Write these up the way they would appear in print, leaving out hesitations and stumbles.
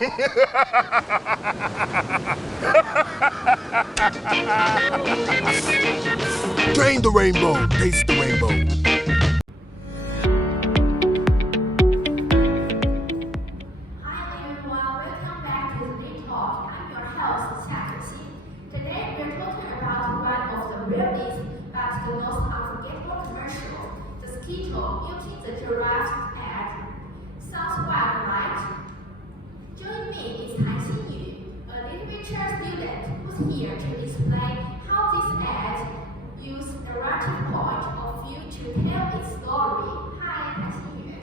Drain the rainbow, taste the rainbow. Hi everyone, welcome back to the Talk. I'm your host, Xiaoxi. Today we're talking about one of the weirdest but the most unforgettable commercial, the Skittle Beauty the Giraffe ad. Sounds wild, right? Join me is Han Xinyu, a literature student who's here to explain how this ad uses a narrative point of view to tell its story. Hi, Han Xinyu.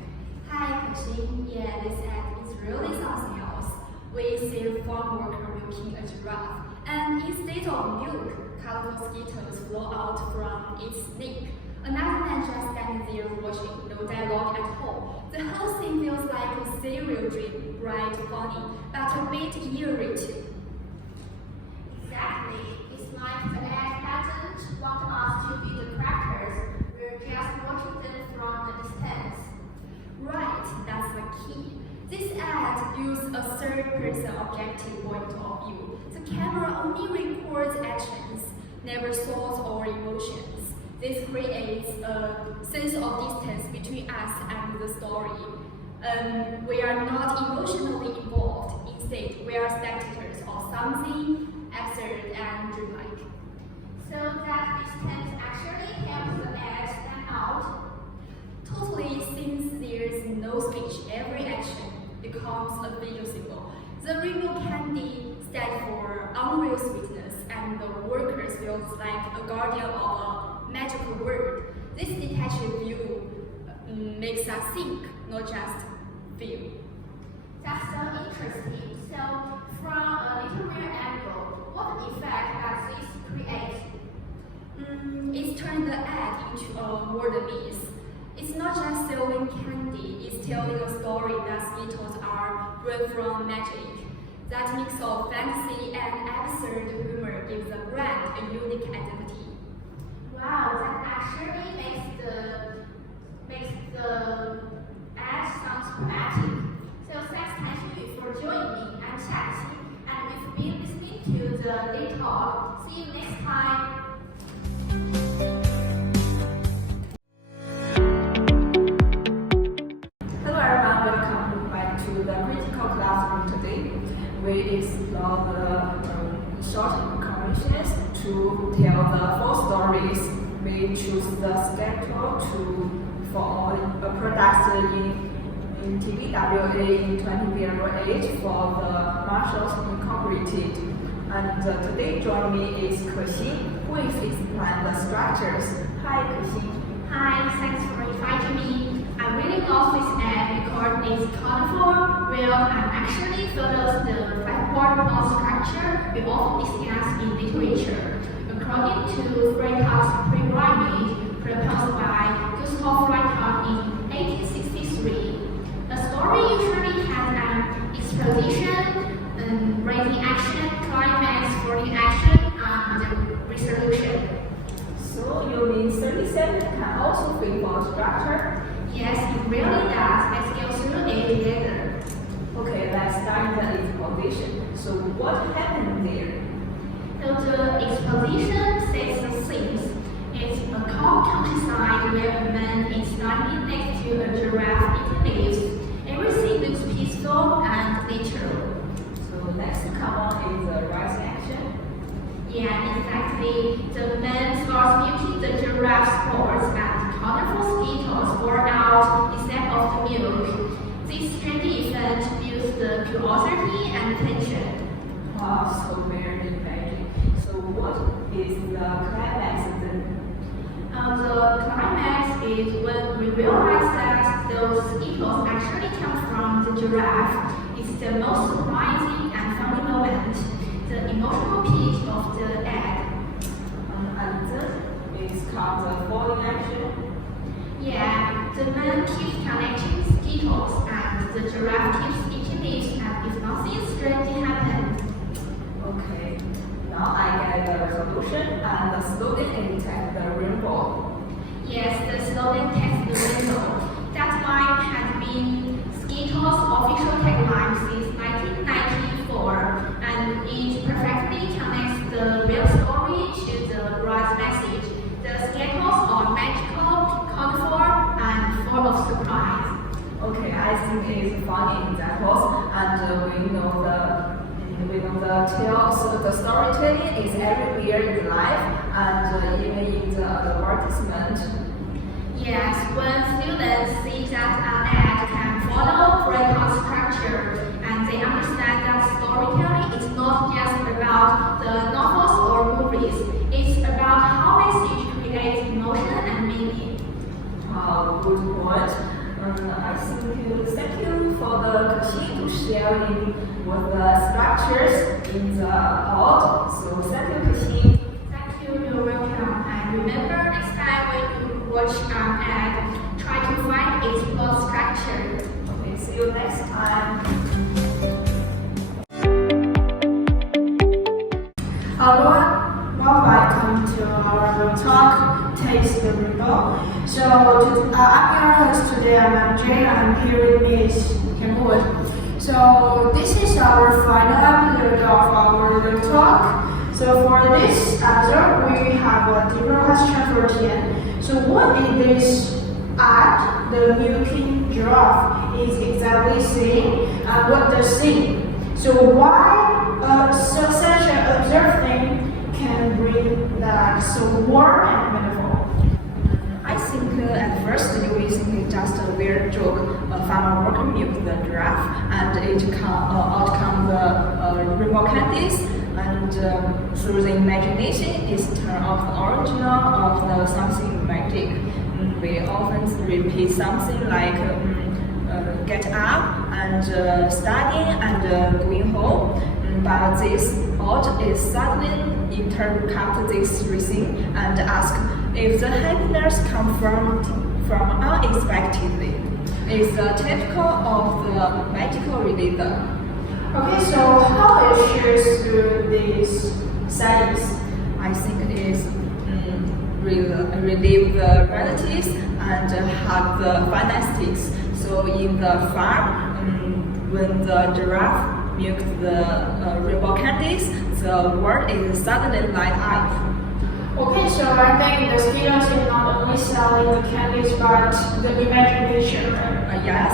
Hi, Kuxin. Yeah, this ad is really something else. We see farm worker milking a giraffe, and instead of milk, colorful skittles flow out from its neck. Another man just standing there watching, no dialogue at all. The whole thing feels like a serial dream, bright, funny, but a bit eerie too. Exactly. It's like the ad doesn't want us to be the characters. We're just watching them from a distance. Right, that's the key. This ad uses a third-person objective point of view. The camera only records actions, never thoughts or emotions. This creates a sense of distance between us and the story. We are not emotionally involved. Instead, we are spectators of something absurd and dreamlike. So that distance actually helps the ad stand out. Totally, since there's no speech, every action becomes a visual symbol. The rainbow candy stands for unreal sweetness, and the workers feels like a guardian of a magical word. This detached view makes us think, not just feel. That's so interesting. So, from a literary angle, what effect does this create? It's turned the ad into a word myth. It's not just selling candy, it's telling a story that Skittles are born from magic. That mix of fantasy and absurd humor gives the brand a unique identity. Wow, that actually makes the ad sounds dramatic. So thanks Hanxi for joining me. I'm Xiaxi, and we've been listening to the Day Talk. See you next time. Hello everyone, welcome back to the critical classroom today. We explore the short commissions to tell the four stories. We choose the schedule for a product in TBWA in 2008 for the Marshalls Incorporated. And today joining me is Kexin, who is explain the structures. Hi Kexin. Hi, thanks for inviting me. I really love this ad because it's colorful, real, and actually follows the five-part plot structure we often discuss in literature. According to Freitag's pyramid proposed by Gustav Freitag in 1863, a story usually has an exposition, raising action, climax, following action, and resolution. So you mean 37 can also fit for structure? Yes, it really does. Let's go through it together. Okay, let's start the exposition. So what happened there? So the exposition sets the scenes. It's a calm countryside where a man is standing next to a giraffe eating leaves. Everything looks peaceful and natural. So next come on is the rising action. Yeah, exactly. The man starts milking the giraffe's paws and colorful skittles pour out instead of the milk. This trendy event builds the curiosity and tension. Wow, so very amazing. So what is the climax then? The climax is when we realize that those skittles actually come from the giraffe. It's the most surprising and funny moment, the emotional peak of the ad. And then is called the falling action. Yeah, the man keeps collecting skittles and the giraffe keeps eating it as if nothing strange happened. Okay, now I get the resolution and the slogan is the rainbow. Yes, the slogan takes the rainbow. That line has been Skittles' official tagline since 1990. the real story to the right message. The schedules are magical, colorful, and full of surprise. Okay, I think it's funny examples, and we know the tales. The storytelling is everywhere in life, and even in the advertisement. Yes, when students see that an ad can follow breakout structure, and they understand that storytelling is not just about the novels or movies, it's about how message creates emotion and meaning. Good point. I think thank you for the continue sharing with the structures in the art. So thank you, Kaxin. Thank you, you're welcome. And remember, next time when you watch an ad, try to find its plot structure. Okay, see you next time. Hello, welcome to our talk, Taste the Rainbow. So, I'm your host today, I'm Jay, I'm here with Miss Kenwood. So, this is our final episode of our little talk. So, for this episode, we have a deeper question for Tian. So, what is this ad, the milking giraffe, is exactly saying, and what does it mean? So, why such an absurd thing can bring that so warm and beautiful? I think at first we think it's just a weird joke. A farmer worker milked the giraffe, and out come the rainbow candies. And through the imagination, it's turned off the original of the something magic. We often repeat something like get up and studying and going home. But this thought is suddenly interrupt this reason and ask if the happiness comes from unexpectedly. It's typical of the magical reader. Okay, so how it shares through these settings? I think it is relieve the relatives and have the fantastics. So in the farm, when the giraffe milked the rainbow candies, the world is suddenly light up. Okay, so I think the students is not only selling the candies but the imagination, right? Yes.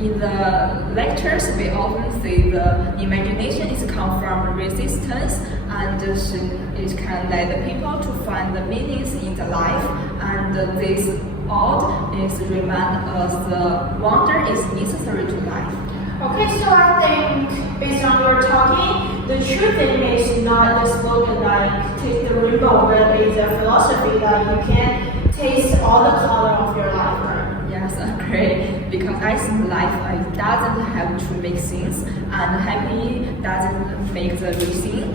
In the lectures, we often say the imagination is come from resistance, and it can let the people to find the meanings in the life. And this art is remind us the wonder is necessary to life. Okay, so I think based on your talking, the true thing is not the slogan like taste the rainbow, but it's a philosophy that you can taste all the color of your life, right? Yes, agree. Because I think life doesn't have to make sense, and happy doesn't make the reason.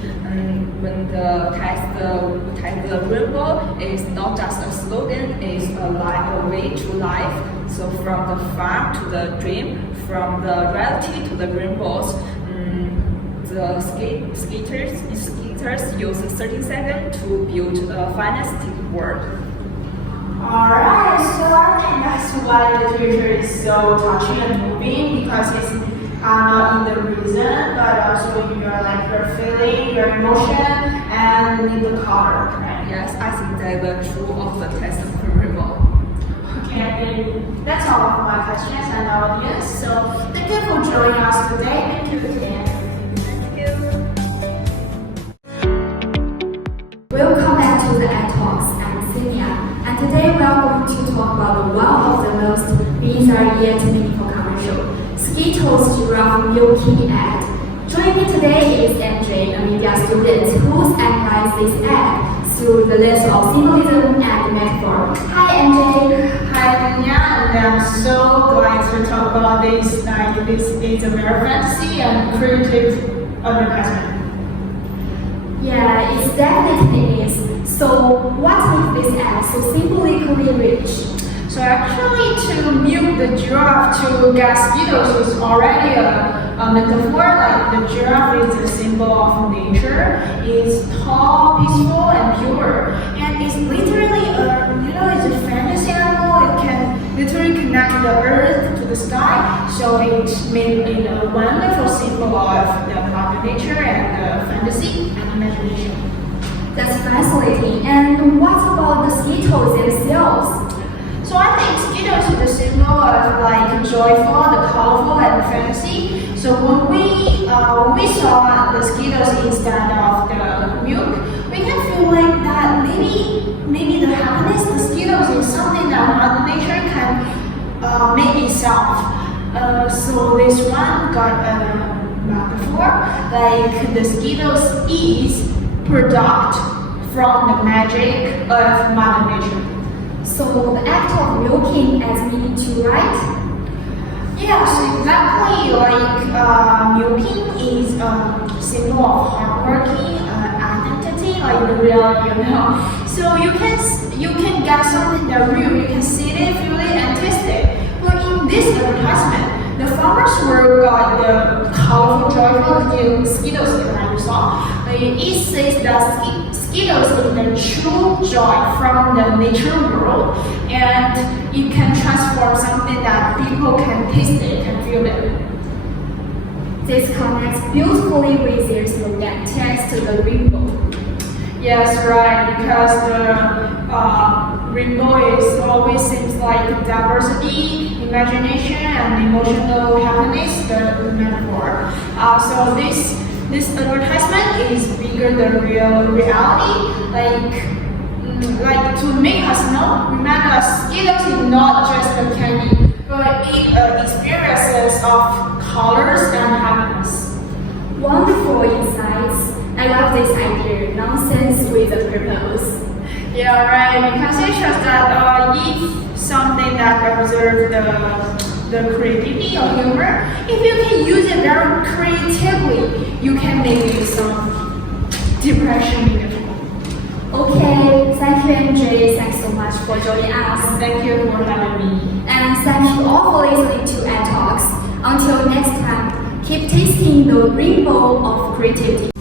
When the taste the rainbow is not just a slogan, it's a way to life. So from the farm to the dream, from the reality to the rainbows, the skaters use 30 seconds to build a fantastic world. Alright, so I think that's why the literature is so touching and moving, because it's not in the reason, but also in your feeling, your emotion, and in the color, right? Yes, I think that's the truth of the taste of the rainbow. Okay, that's all of my questions and audience. So thank you for joining us today. Thank you, Tian. Thank you. Welcome back to the Ad Talks. I'm Senia, and today we are going to talk about one of the most bizarre yet meaningful commercial, Skittles Giraffe Milky ad. Joining me today is MJ, a media student who's analyzed this ad through the lens of symbolism and metaphor. Hi MJ. Hi, Anya, and I'm so glad to talk about this. This is a very fantasy and creative advertisement. Yeah, it definitely is. So what makes this ad so symbolically rich? So actually, to milk the giraffe to get Skittles is already a metaphor. Like the giraffe is a symbol of nature. It's tall, peaceful, and pure, and it's literally it's a fantasy animal. It can literally connect the earth to the sky. So it's made in a wonderful symbol of the Mother Nature and the fantasy and imagination. That's fascinating. And what about the Skittles themselves? So I think Skittles is a symbol of like joyful, the colorful, and fantasy. So when we saw the Skittles instead of the milk, we can feel like that maybe the happiness, the Skittles is something that Mother Nature can make itself. So this one got a metaphor, like the Skittles is product from the magic of Mother Nature. So the act of milking adds meaning to, right? Yes, exactly. Like milking is a symbol of hardworking, identity, like the real. So you can get something that real. You can see it, feel it, and taste it. But in this advertisement, the farmers were got the colorful, joyful new Skittles that you saw. It says that Skittles is the true joy from the nature world, and it can transform something that people can taste it, can feel it. This connects beautifully with their slogan, "Taste the rainbow." Yes, right, because the rainbow is always seems like diversity, imagination, and emotional happiness, the metaphor. So this advertisement is bigger than reality, like to make us know, remind us, Skittles is not just a candy, but it experiences of colors and happiness. Wonderful insights. I love this idea, nonsense with a purpose. Yeah, right. Because it shows that if something that observes the creativity or humor, if you can use it very creatively, you can make it some depression in it. Okay, thank you MJ, thanks so much for joining us. Thank you for having me. And thank you all for listening to Ed Talks. Until next time, keep tasting the rainbow of creativity.